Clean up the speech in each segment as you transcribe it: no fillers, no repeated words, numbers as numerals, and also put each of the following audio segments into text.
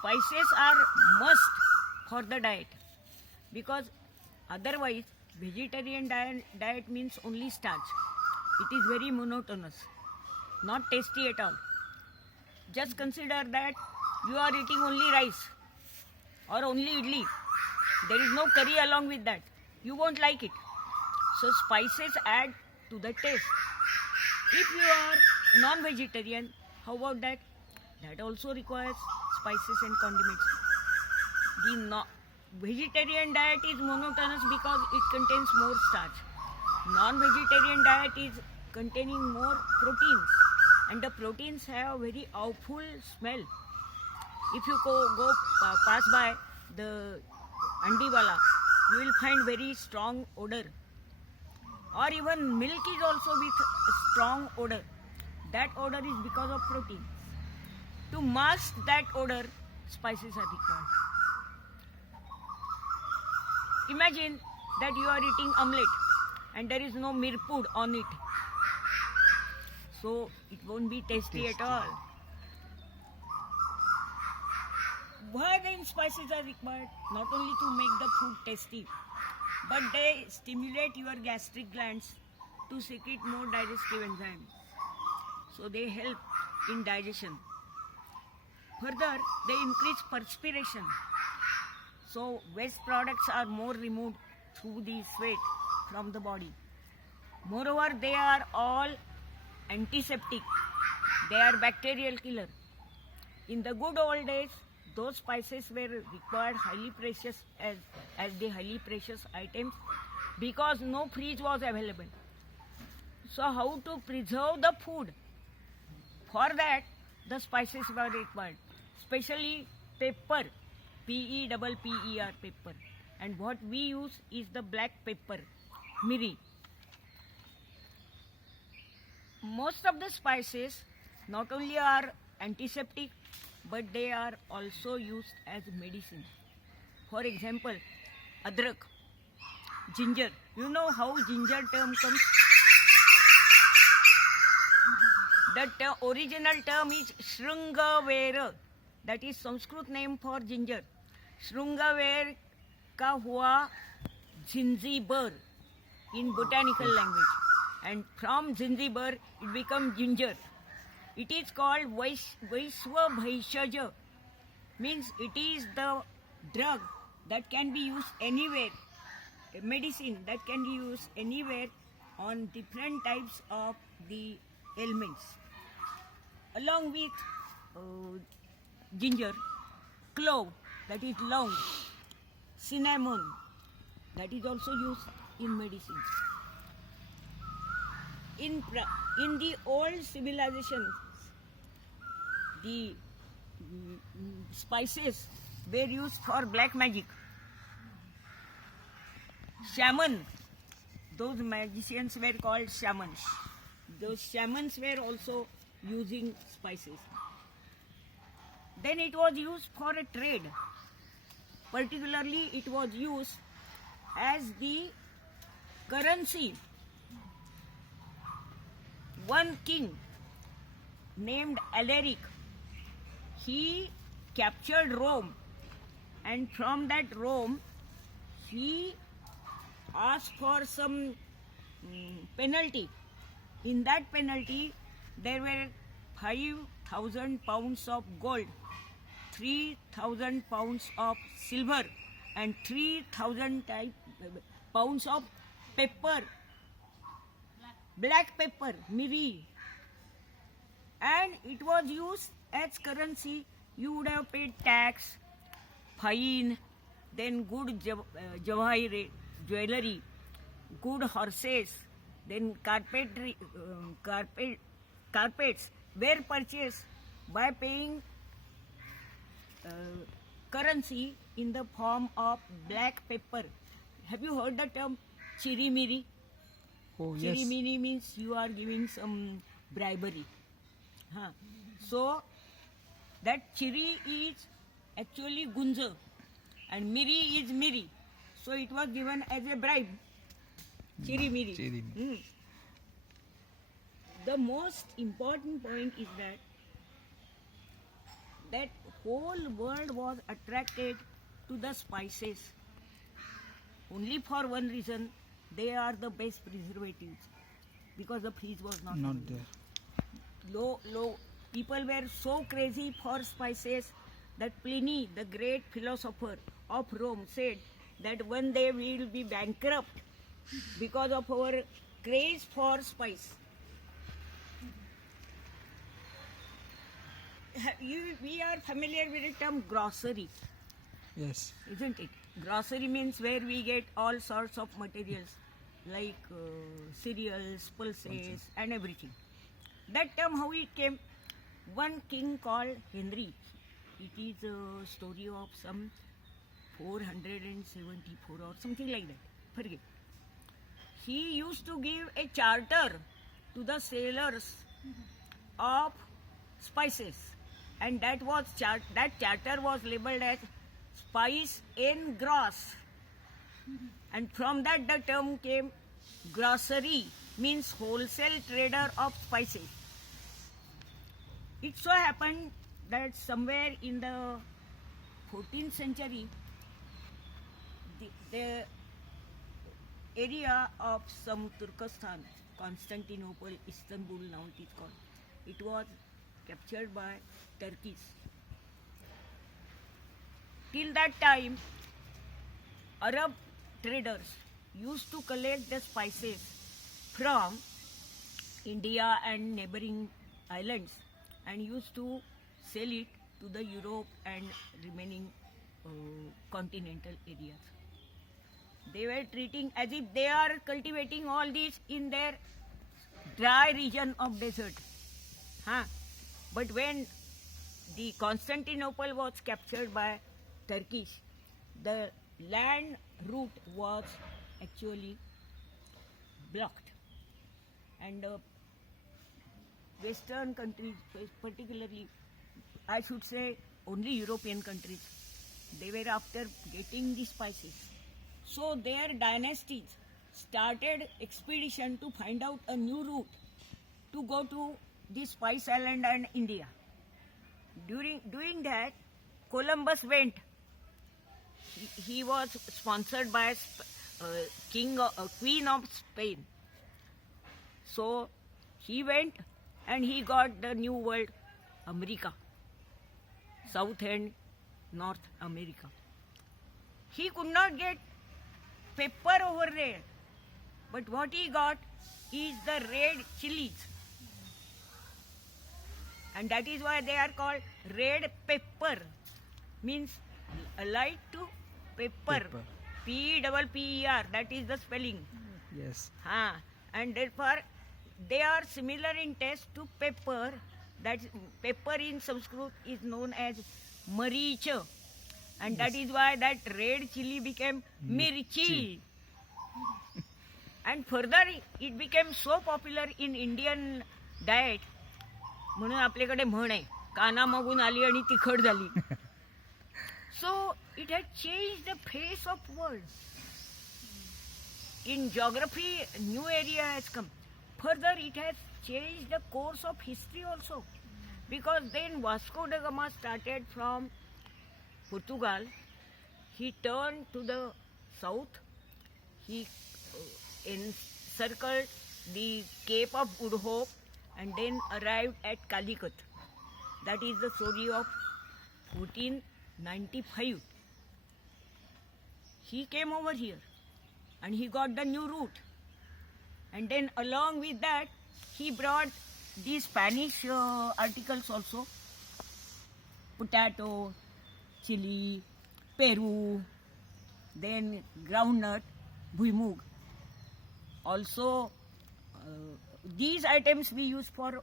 spices are must for the diet, because otherwise vegetarian diet means only starch. It is very monotonous, not tasty at all. Just consider that you are eating only rice or only idli. There is no curry along with that. You won't like it. So spices add to the taste. If you are non-vegetarian, how about that? That also requires spices and condiments. The vegetarian diet is monotonous because it contains more starch. Non-vegetarian diet is containing more proteins, and the proteins have a very awful smell. If you go pass by the andiwala, you will find very strong odor. Or even milk is also with strong odor. That odor is because of protein. To mask that odor, spices are required. Imagine that you are eating omelette and there is no mirpud on it. So it won't be tasty at all. Why then spices are required? Not only to make the food tasty, but they stimulate your gastric glands to secrete more digestive enzymes. So they help in digestion. Further, they increase perspiration. So waste products are more removed through the sweat from the body. Moreover, they are all antiseptic. They are bacterial killer. In the good old days, those spices were required highly precious as the highly precious items because no fridge was available. So how to preserve the food? For that, the spices were required, especially pepper, Pepper, pepper. And what we use is the black pepper, miri. Most of the spices not only are antiseptic, but they are also used as medicine. For example, adrak, ginger. You know how ginger term comes? The original term is Shrungavera. That is Sanskrit name for ginger. Shrungaver का हुआ zingiber in botanical language, and from zingiber it becomes ginger. It is called Vaishvabhaishaja, means it is the drug that can be used anywhere, a medicine that can be used anywhere on different types of the ailments. Along with ginger, clove, that is long, cinnamon, that is also used in medicines. In the old civilizations, the spices were used for black magic. Shaman, those magicians were called shamans. Those shamans were also using spices. Then it was used for a trade. Particularly, it was used as the currency. One king named Alaric, he captured Rome, and from that Rome, he asked for some penalty. In that penalty, there were 5,000 pounds of gold, 3,000 pounds of silver, and 3,000 pounds of pepper, black pepper, miri. And it was used as currency. You would have paid tax, fine, then good jewelry, good horses, then carpets were purchased by paying currency in the form of black pepper. Have you heard the term chirimiri? Oh, yes. Chirimiri means you are giving some bribery. So that chiri is actually gunja and miri is miri. So it was given as a bribe. Chirimiri. The most important point is that that whole world was attracted to the spices only for one reason: they are the best preservatives, because the freeze was not Not available. there. Low. People were so crazy for spices that Pliny, the great philosopher of Rome, said that one day we will be bankrupt because of our craze for spice. We are familiar with the term grocery, Yes. isn't it? Grocery means where we get all sorts of materials like cereals, pulses, and everything. That term, how it came? One king called Henry. It is a story of some 474 or something like that. Forget. He used to give a charter to the sailors of spices, and that charter was labeled as spice en gros, and from that the term came grocery, means wholesale trader of spices. It so happened that somewhere in the 14th century, the area of some Turkestan, Constantinople, Istanbul now it is called, it was captured by Turkeys. Till that time, Arab traders used to collect the spices from India and neighboring islands and used to sell it to the Europe and remaining continental areas. They were treating as if they are cultivating all these in their dry region of desert. But when the Constantinople was captured by Turkish, the land route was actually blocked, and Western countries, particularly, I should say only European countries, they were after getting the spices. So their dynasties started expedition to find out a new route to go to the Spice Island and India. During that, Columbus went. He was sponsored by Queen of Spain. So he went and he got the new world, America, South and North America. He could not get pepper over there, but what he got is the red chilies, and that is why they are called red pepper, means allied to pepper. Pepper. P-E-P-P-E-R, that is the spelling. Yes. And therefore they are similar in taste to pepper. That pepper in Sanskrit is known as maricha, and that is why that red chili became mirchi. And further it became so popular in Indian diet, म्हणून आपल्याकडे म्हण आहे, काना मागून आली आणि तिखट झाली. So it has changed the face of world. In geography, new area has come. Further, it has changed the course of history also, because then Vasco da Gama started from Portugal. He turned to the south. He encircled the Cape of Good Hope and then arrived at Calicut. That is the story of 1495. He came over here and he got the new route. And then along with that, he brought these Spanish articles also. Potato, chili, Peru, then groundnut, bhuimug. Also, these items we use for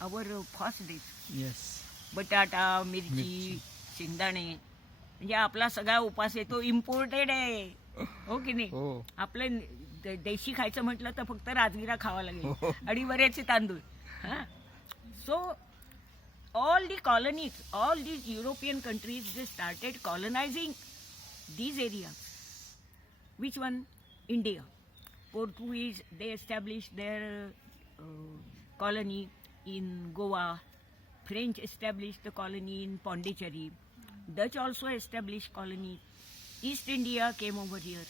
our fast days. Yes. बटाटा, मिरची, शेंगदाणे, म्हणजे आपला सगळा उपास आहे तो imported आहे, हो की नाही? हो. आपलं देशी खायचं म्हटलं तर फक्त राजगिरा खावा लागेल आणि बरेचसे तांदूळ. सो all the colonies, all these European countries, they started colonizing these areas. Which one? India. Portuguese, they established their colony in Goa, French established the colony in Pondicherry. Dutch also established colony. East India came over here.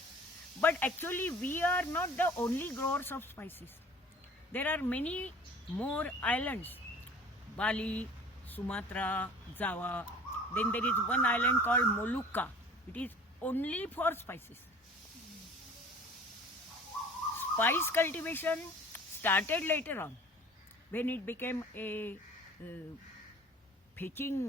But actually, we are not the only growers of spices. There are many more islands. Bali, Sumatra, Java. Then there is one island called Molucca. It is only for spices. Spice cultivation started later on when it became a fetching